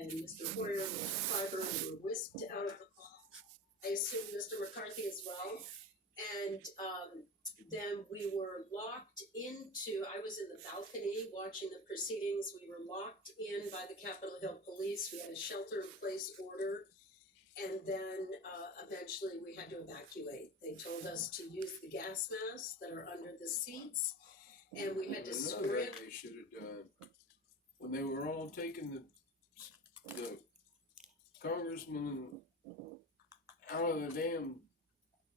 and Mr. Hoyer and Mr. Fiber were whisked out of the hall. I assume Mr. McCarthy as well. And then we were locked into, I was in the balcony watching the proceedings. We were locked in by the Capitol Hill Police. We had a shelter in place order. And then eventually we had to evacuate. They told us to use the gas masks that are under the seats. And we had to sprint. They should have done, when they were all taking the congressman out of the damn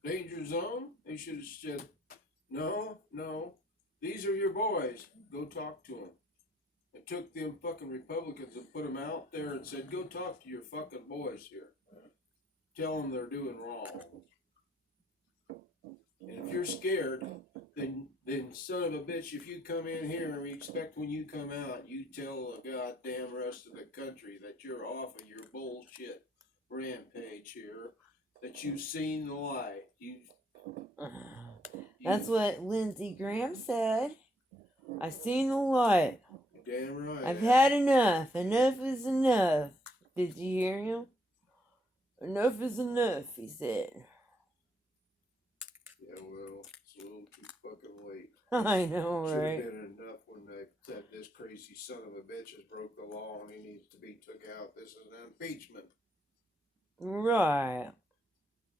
danger zone, they should have said, no, these are your boys, go talk to them. It took them fucking Republicans and put them out there and said, go talk to your fucking boys here. Tell them they're doing wrong. And if you're scared, then son of a bitch, if you come in here and we expect when you come out, you tell the goddamn rest of the country that you're off of your bullshit rampage here, that you've seen the light. That's what Lindsey Graham said. I've seen the light. Damn right. I've had enough. Enough is enough. Did you hear him? Enough is enough, he said. Yeah, well, it's a little too fucking late. I know, Should right? have been enough when they said this crazy son of a bitch has broke the law and he needs to be took out. This is an impeachment. Right.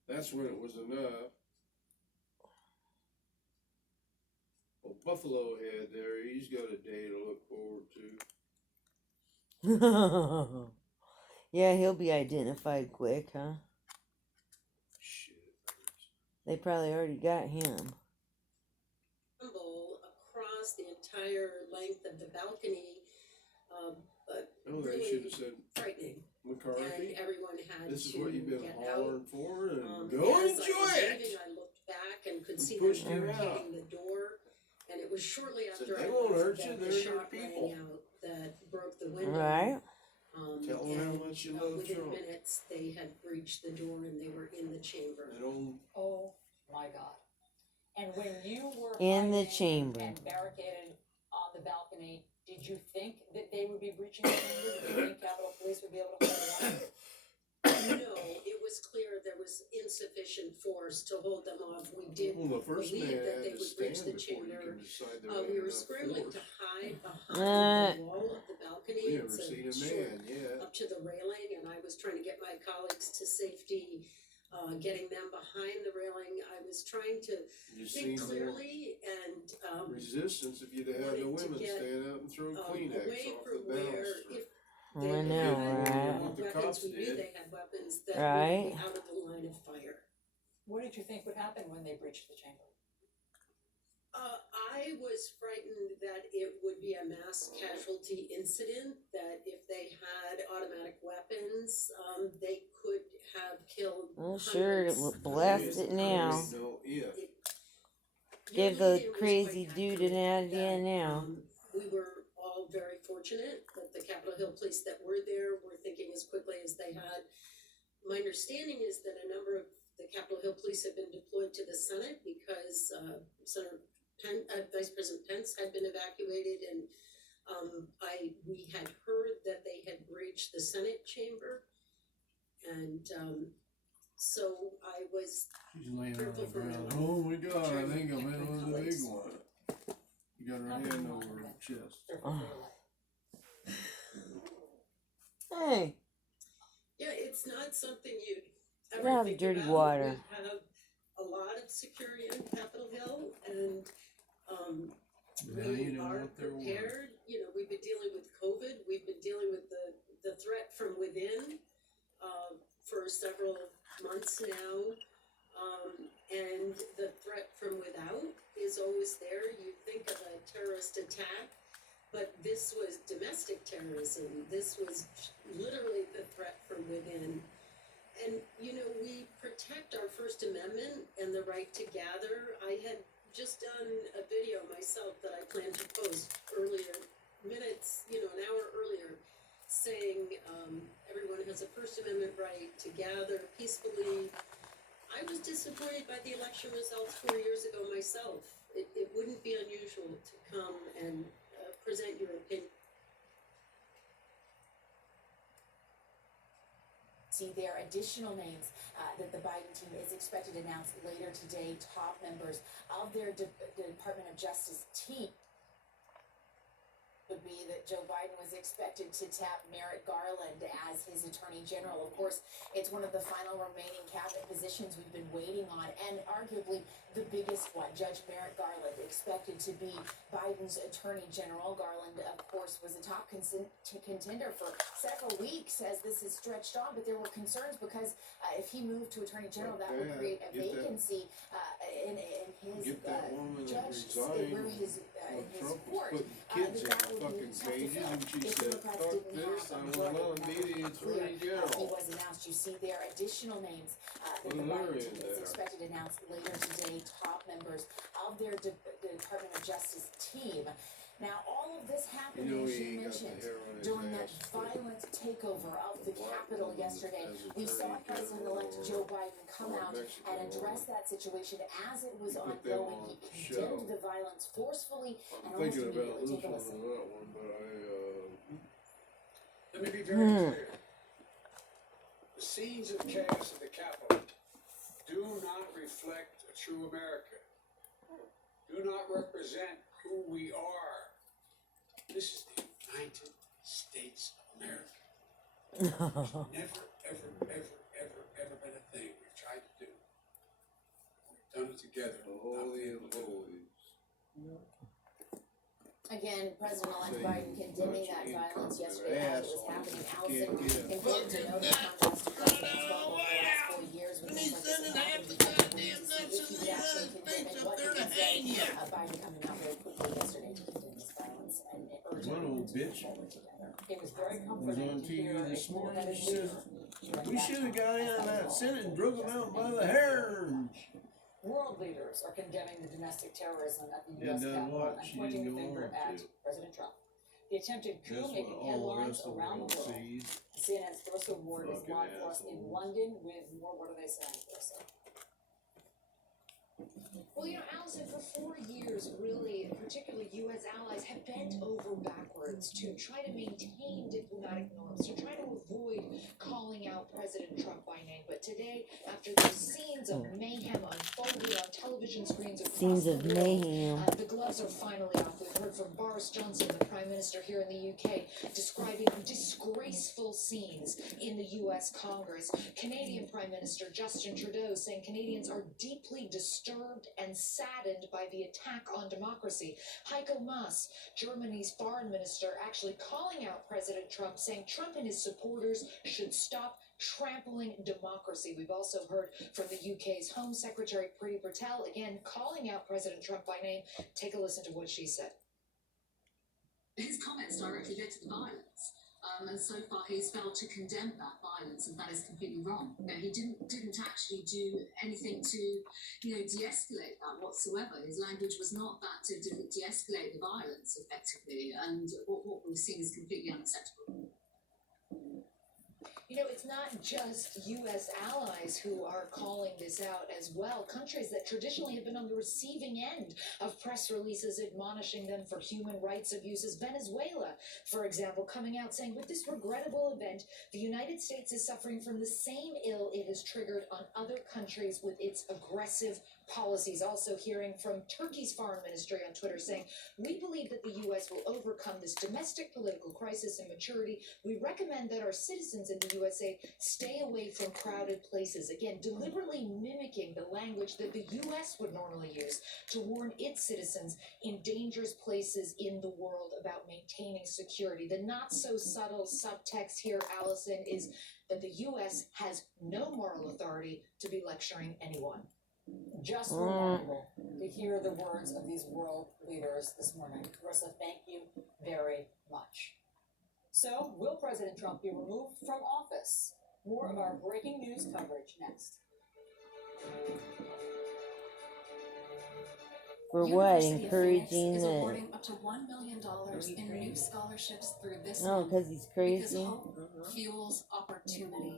That's when it was enough. Well, Buffalo Head there, he's got a day to look forward to. Yeah, he'll be identified quick, huh? Shit. They probably already got him. Across the entire length of the balcony, but Oh, they really should have said frightening. McCarthy. And everyone had This is to what you've been get hollering out. for, and As go I was enjoy leaving, it. I looked back and could And see pushed them you out. barricading the door, and it was shortly Said, after "They I won't left hurt you, that they're the your shot people." rang out that broke the window. Right? Tell them how much you love within Trump. minutes, they had breached the door and they were in the chamber. That old Oh my God. And when you were In the hiding chamber. and barricaded on the balcony, did you think that they would be breaching the chamber? Did you think Capitol Police would be able to hold the line? No, it was clear there was insufficient force to hold them off. We did Well, the first believe man that had they to would breach stand the before you chamber. can decide there We ain't were enough scrambling force. to hide behind the wall of the balcony. We never It's seen a short man yet. up to the railing, and I was trying to get my colleagues to safety, getting them behind the railing. I was trying to You think seen more clearly and resistance if you'd have had the wanted to women get, stand up and throw Kleenex away off from the where banister. if I they know, had right? What the weapons, cops we knew did. they had weapons that Right. would be out of the line of fire. What did you think would happen when they breached the chamber? I was frightened that it would be a mass casualty incident, that if they had automatic weapons, they could have killed Well, sure, hundreds. blast it now. No, if. Give the crazy dude an idea now. We were all very fortunate that the Capitol Hill police that were there were thinking as quickly as they had. My understanding is that a number of the Capitol Hill police have been deployed to the Senate because Vice President Pence had been evacuated, and we had heard that they had breached the Senate chamber, and so I was She's laying on Careful the for ground. now. Oh my God, I Trying to think I'm protect in my with the big colleagues. one. You got her hand over her chest. They're for their life. Hey, Yeah, it's not something you'd You ever have think dirty about. water. We have a lot of security on Capitol Hill, and Now we you know are what they're worth. prepared. You know, we've been dealing with COVID. We've been dealing with the threat from within for several months now, and the threat from without is always there. You think of a terrorist attack, but this was domestic terrorism. This was literally the threat from within. And, you know, we protect our First Amendment and the right to gather. I had just done a video myself that I planned to post earlier, minutes, you know, an hour earlier, saying everyone has a First Amendment right to gather peacefully. I was disappointed by the election results 4 years ago myself. It wouldn't be unusual to come and present your opinion. See there additional names that the Biden team is expected to announce later today. Top members of their Department of Justice team would be that Joe Biden was expected to tap Merrick Garland as his attorney general. Of course, it's one of the final remaining cabinet positions we've been waiting on, and arguably the biggest one. Judge Merrick Garland expected to be Biden's attorney general. Garland, of course, was a top contender for several weeks as this is stretched on, but there were concerns because if he moved to attorney general, that would create a vacancy in his Get that woman that judge resigned where his when his Trump was court. putting kids in that the would fucking be tough to cages, fill and she if said, Democrats fuck didn't this, have I a will not majority. be the Clear, attorney he general. was announced. You see there additional names that the Well, Biden they're team in is there. expected to announce later today. Top members of their Department of Justice team. Now, all of this happened, You know as he you ain't got the mentioned, hair on his during that ass. violent takeover of the Black Capitol woman yesterday. as We saw attorney President-elect general Joe Biden come or out Mexican and address woman. that situation as it was He put them ongoing. on He show. condemned the violence forcefully I'm and almost thinking about immediately. this Take a one listen. and that one, but Let me be very clear. The scenes of chaos at the Capitol do not reflect a true America, do not represent who we are. This is the United States of America. Never, ever, ever, ever, ever been a thing we've tried to do. We've done it together. holy of holies. Again, President-elect Say Biden condemning bunch that of violence incompetent yesterday as it was assholes. happening. Can't Allison get it. continued to note the contrast to President Trump over the last 4 years when things like this have happened. He had to wait to see if he would actually condemn it, what he would say. Biden coming out very quickly yesterday to condemn this violence and urging One old them to move bitch forward together. It was very was comforting on to TV hear a this morning. cool-headed She said, leader. we should have got in on that Senate and drug them out by the hair. World leaders are condemning the domestic terrorism at the And U.S. then Capitol what? and She pointing the didn't go finger on at to. President Trump. The attempted coup That's what making all the headlines rest of the around the world world. sees. CNN's Clarissa Ward is Fucking live for us in assholes. London with more. What are they saying, Clarissa? Well, Allison, for 4 years, really, particularly U.S. allies have bent over backwards to try to maintain diplomatic norms, to try to avoid calling out President Trump by name. But today, after those scenes of mayhem unfolded on television screens across Scenes the of world, mayhem. the gloves are finally off. We've heard from Boris Johnson, the Prime Minister here in the UK, describing disgraceful scenes in the U.S. Congress. Canadian Prime Minister Justin Trudeau saying Canadians are deeply disturbed and saddened by the attack on democracy. Heiko Maas, Germany's foreign minister, actually calling out President Trump, saying Trump and his supporters should stop trampling democracy. We've also heard from the UK's Home Secretary Priti Patel, again calling out President Trump by name. Take a listen to what she said. His comments directly led to the violence. And so far he's failed to condemn that violence, and that is completely wrong. He didn't actually do anything to, de-escalate that whatsoever. His language was not that to de-escalate the violence effectively, and what we've seen is completely unacceptable. It's not just U.S. allies who are calling this out as well. Countries that traditionally have been on the receiving end of press releases admonishing them for human rights abuses. Venezuela, for example, coming out saying, with this regrettable event, the United States is suffering from the same ill it has triggered on other countries with its aggressive policies. Also hearing from Turkey's foreign ministry on Twitter saying, we believe that the U.S. will overcome this domestic political crisis and maturity. We recommend that our citizens in the USA stay away from crowded places. Again, deliberately mimicking the language that the U.S. would normally use to warn its citizens in dangerous places in the world about maintaining security. The not so subtle subtext here, Allison, is that the U.S. has no moral authority to be lecturing anyone. Just remarkable to hear the words of these world leaders this morning. Clarissa, thank you very much. So, will President Trump be removed from office? More of our breaking news coverage next. For what? University of Phoenix Encouraging is the. awarding up to $1 million in new scholarships through this No, month because he's because crazy. hope fuels opportunity.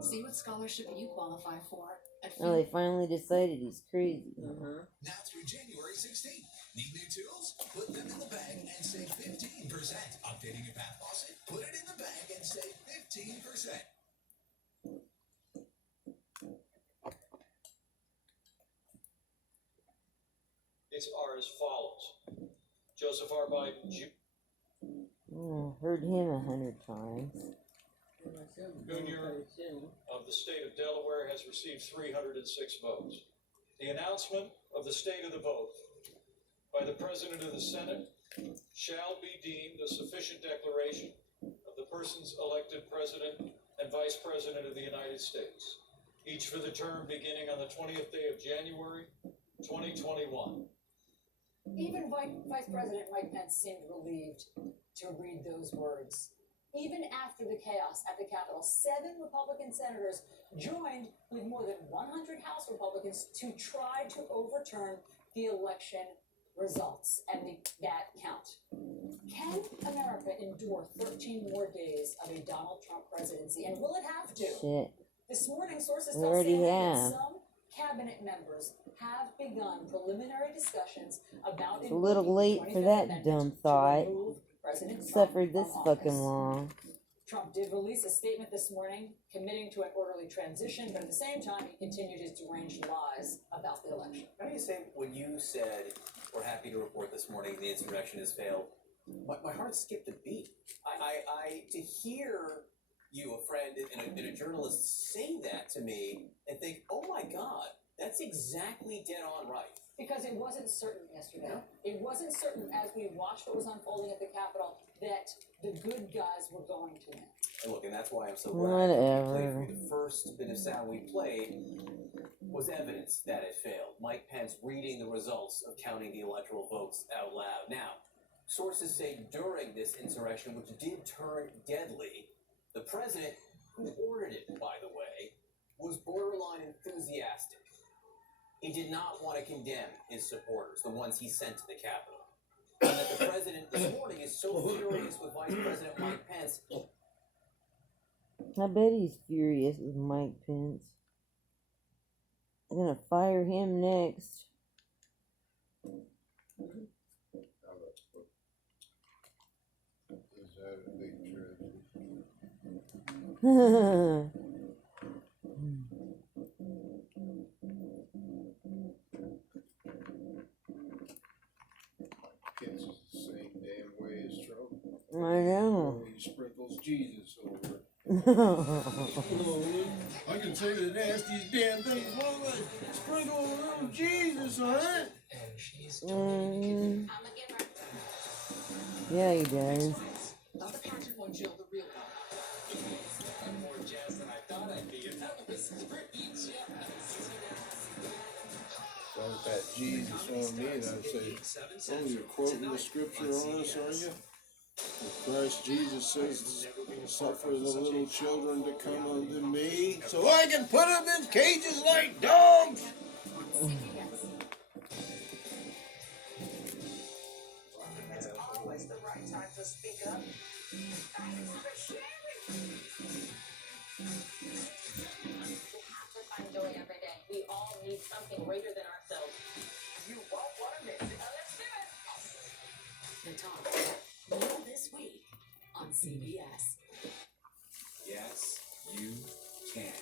See what scholarship you qualify for at No, they finally decided he's crazy. Now through January 16th. Need new tools? Put them in the bag and save 15%. Updating your bath faucet? Put it in the bag and save 15%. Joseph R. Biden Heard him 100 times. Jr. of the state of Delaware has received 306 votes. The announcement of the state of the vote by the President of the Senate shall be deemed a sufficient declaration of the persons elected President and Vice President of the United States, each for the term beginning on the 20th day of January, 2021. Even Vice President Mike Pence seemed relieved to read those words. Even after the chaos at the Capitol, 7 Republican senators joined with more than 100 House Republicans to try to overturn the election results and that count. Can America endure 13 more days of a Donald Trump presidency? And will it have to? Shit. This morning, sources We tell already CNN have. that some cabinet members have begun preliminary discussions about It's a little late for that dumb thought. Suffered this fucking long. Trump did release a statement this morning committing to an orderly transition, but at the same time, he continued his deranged lies about the election. How do you say when you said, we're happy to report this morning the insurrection has failed, my heart skipped a beat. To hear you, a friend and a journalist, say that to me and think, oh my God, that's exactly dead on right. Because it wasn't certain yesterday. It wasn't certain as we watched what was unfolding at the Capitol that the good guys were going to win. And look, and that's why I'm so glad that we played Whatever. for you. The first bit of sound we played was evidence that it failed. Mike Pence reading the results of counting the electoral votes out loud. Now, sources say during this insurrection, which did turn deadly, the president, who ordered it, by the way, was borderline enthusiastic. He did not want to condemn his supporters, the ones he sent to the Capitol. And that the president this morning is so furious with Vice President Mike Pence. I bet he's furious with Mike Pence. They're gonna fire him next. Is that a big tragedy? Pence is the same damn way as Trump. I know. Only he sprinkles Jesus over it. I can say the nastiest damn things. Well, sprinkle a little Jesus on it. Mm. Yeah, he does. Now the pageant won Jill the real one. I'm more jazzed than I thought I'd be. And that was pretty jazz. Don't that Jesus on me, and I'd say, oh, you're quoting the scripture on us, are you? Christ Jesus says, suffer the little children to come unto me, so I can put them in cages like dogs. It's always the right time to speak up. Thanks for sharing. We have to find joy every day. We all need something greater than ourselves. You won't want to miss it. Let's do it. The Talk. New this week on CBS. Yes, you can.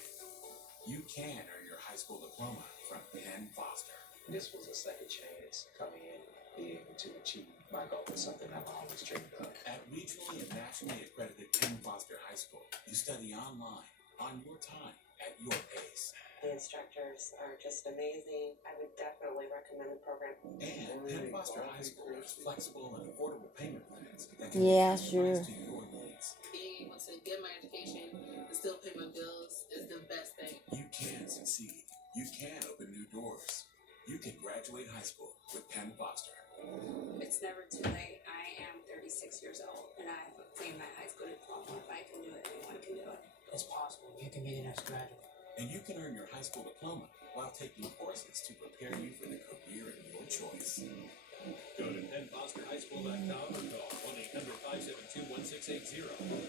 You can earn your high school diploma from Penn Foster. This was a second chance coming in, be able to achieve my goal. It's something I've always dreamed of. At regionally and nationally accredited Penn Foster High School, you study online, on your time, at your pace. The instructors are just amazing. I would definitely recommend the program. And Penn Foster High School has flexible and affordable payment plans that can Yeah, customize sure. to your needs. Being able to get my education and still pay my bills is the best thing. You can succeed. You can open new doors. You can graduate high school with Penn Foster. It's never too late. I am 36 years old and I've obtained my high school diploma. If I can do it, anyone can do it. It's possible. You can be the next graduate. And you can earn your high school diploma while taking courses to prepare you for the career of your choice. Go to PennFosterHighSchool.com or call 1-800-572-1680.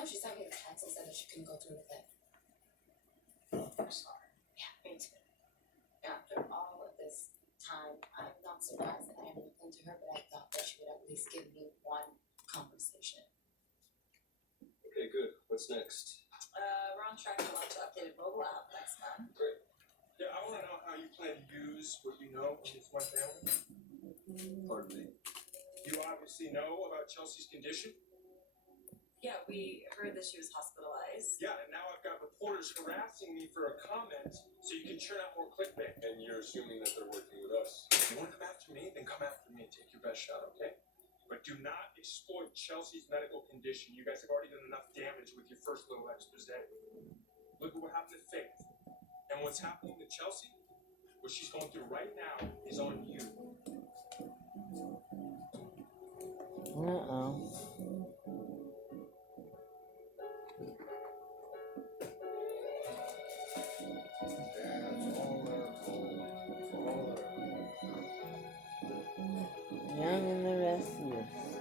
No, she sent me a text and said that she couldn't go through with it. I'm sorry. Yeah, me too. After all of this time, I'm not surprised that I haven't listened to her, but I thought that she would at least give me one conversation. Okay, good. What's next? We're on track to launch updated mobile app next month. Great. Yeah, I want to know how you plan to use what you know from this one family. Pardon me. You obviously know about Chelsea's condition. Yeah, we heard that she was hospitalized. Yeah, and now I've got reporters harassing me for a comment so you can churn out more clickbait. And you're assuming that they're working with us. If you want to come after me, then come after me and take your best shot, okay? But do not exploit Chelsea's medical condition. You guys have already done enough damage with your first little expose. Look at what happened to Faith. And what's happening to Chelsea, what she's going through right now, is on you. Uh-oh. Young and the Restless.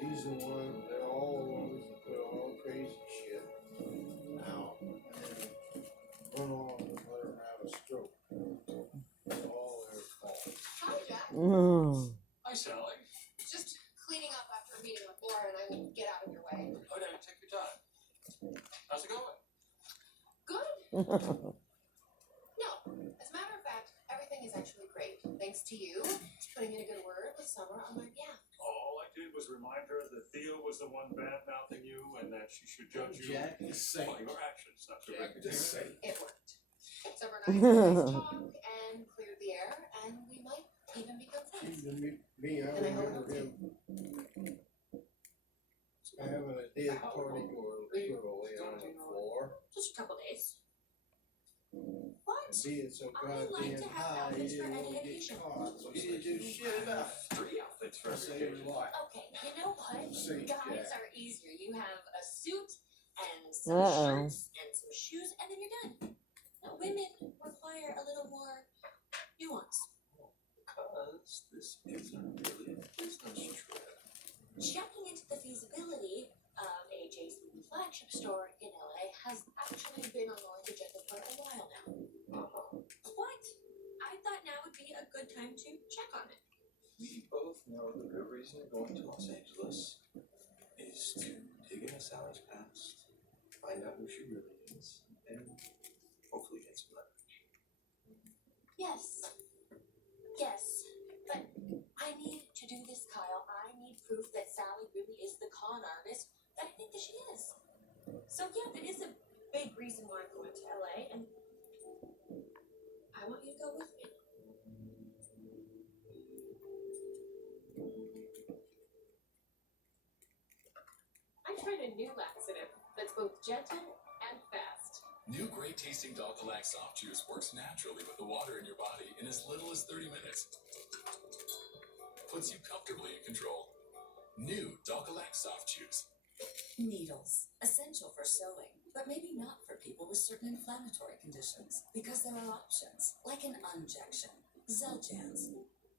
These are one, they're all the ones that put all crazy shit out and run on and let her have a stroke. It's all their fault. Hi, Jack. Oh. Hi, Sally. Just cleaning up after a meeting with Laura, and I will get out of your way. Oh, no, take your time. How's it going? Good. No, as a matter of fact, everything is actually great. Thanks to you putting in a good word with Summer on my behalf. All I did was remind her that Theo was the one bad-mouthing you and that she should judge you Jack the Saint. by your actions, not your Jack the reputation. Saint. It worked. Summer and I had a nice talk and cleared the air, and we might even become friends. Me, I And I hope remember him having a dead party girl lay on the floor Just a couple days. What? and being so I like goddamn to have high he outfits for didn't any want to get occasion. caught, so he didn't do shit about it. 3 outfits for To every save his occasion. life. Okay, you know what? Safe Guys Jack. are easier. You have a suit and some Uh-oh. shirts and some shoes, and then you're done. Now, women require a little more nuance. Because this isn't really a business trip. Checking into the feasibility of AJ's new flagship store in LA has actually been on the agenda for a while now. What? I thought now would be a good time to check on it. We both know the real reason we're going to Los Angeles is to dig into Sally's past, find out who she really is, and hopefully get some leverage. Yes. Yes. But I need to do this, Kyle. I need proof that Sally really is the con artist that I think that she is. So yeah, that is a big reason why I'm going to LA, and I want you to go with me. I tried a new laxative that's both gentle and fast. New great tasting Dalcolac soft juice works naturally with the water in your body in as little as 30 minutes. Puts you comfortably in control. New Dalcolac soft juice. Needles, essential for sewing, but maybe not for people with certain inflammatory conditions, because there are options, like an injection, Xeljanz,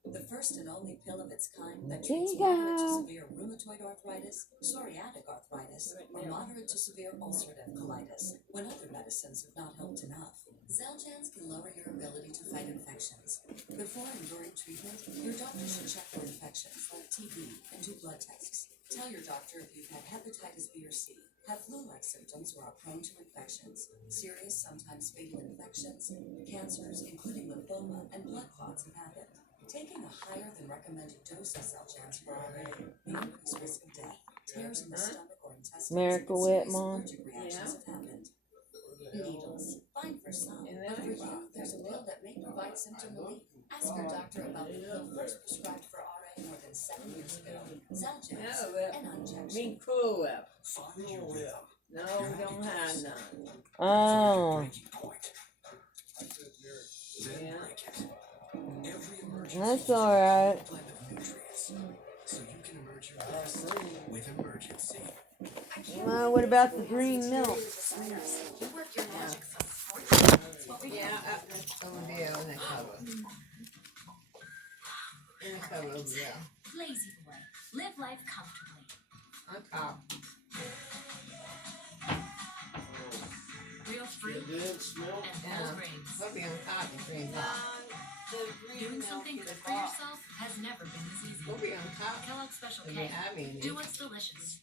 the first and only pill of its kind that treats moderate to severe rheumatoid arthritis, psoriatic arthritis, or moderate to severe ulcerative colitis, when other medicines have not helped enough. Xeljanz can lower your ability to fight infections. Before and during treatment, your doctor should check for infections like TB and do blood tests. Tell your doctor if you've had hepatitis B or C, have flu-like symptoms or are prone to infections, serious, sometimes fatal infections, cancers, including lymphoma, and blood clots have happened. Taking a higher than recommended dose of Xeljanz for RA may increase risk of death. Tears in the stomach or intestines, Miracle and Whip, serious Mom. allergic reactions have happened. Needles, fine for some, but for you, there's a pill that may provide symptom relief. Ask your doctor about the pill first prescribed for RA more than 7 years ago. Xeljanz, an injection. Be Cool Whip. Find your rhythm. No, we don't have none. Oh. Then break it. Every emergency That's alright. blend of nutrients, so you can emerge your best with emergency. Well, what about the green milk? You work your magic for free. Yeah, over there on the cover. In the cover over there. Lazy boy. Live life comfortably. On top. Real fruit Did smell? and whole grains. Probably on top the green box. Doing something good for yourself has never been this easy. Probably on top. Kellogg's Special If K. you have any. Do what's delicious.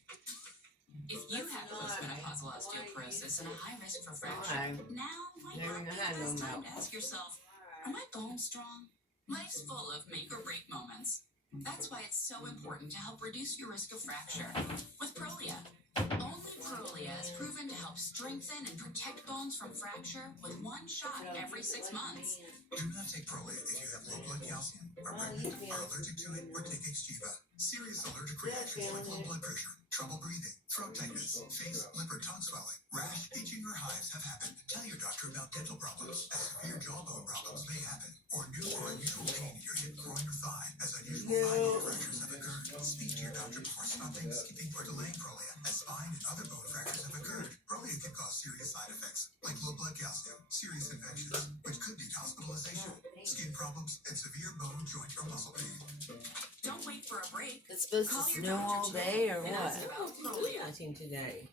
If you have postmenopausal osteoporosis and a high risk for fracture, Fine. now might Never not be gonna the have no best time milk. to ask yourself, are my bones strong? Life's full of make or break moments. That's why it's so important to help reduce your risk of fracture with Prolia. Only Prolia is proven to help strengthen and protect bones from fracture with one shot every 6 months. Do not take Prolia if you have low blood calcium, are pregnant, are allergic to it, or take Xgeva. Serious allergic reactions like low blood pressure, trouble breathing, throat tightness, face, lip, or tongue swelling, rash, itching, or hives have happened. Tell your doctor about dental problems, as severe jawbone problems may happen, or new or unusual pain in your hip, groin, or thigh, as unusual thigh bone fractures have occurred. Speak to your doctor before stopping, skipping, or delaying Prolia, as spine and other bone fractures have occurred. Prolia can cause serious side effects, like low blood calcium, serious infections, which could need hospitalization, skin problems, and severe bone, joint, or muscle pain. Don't wait for a break. It's supposed to Call your snow doctor all today day or and what? ask about Prolia. Nothing today.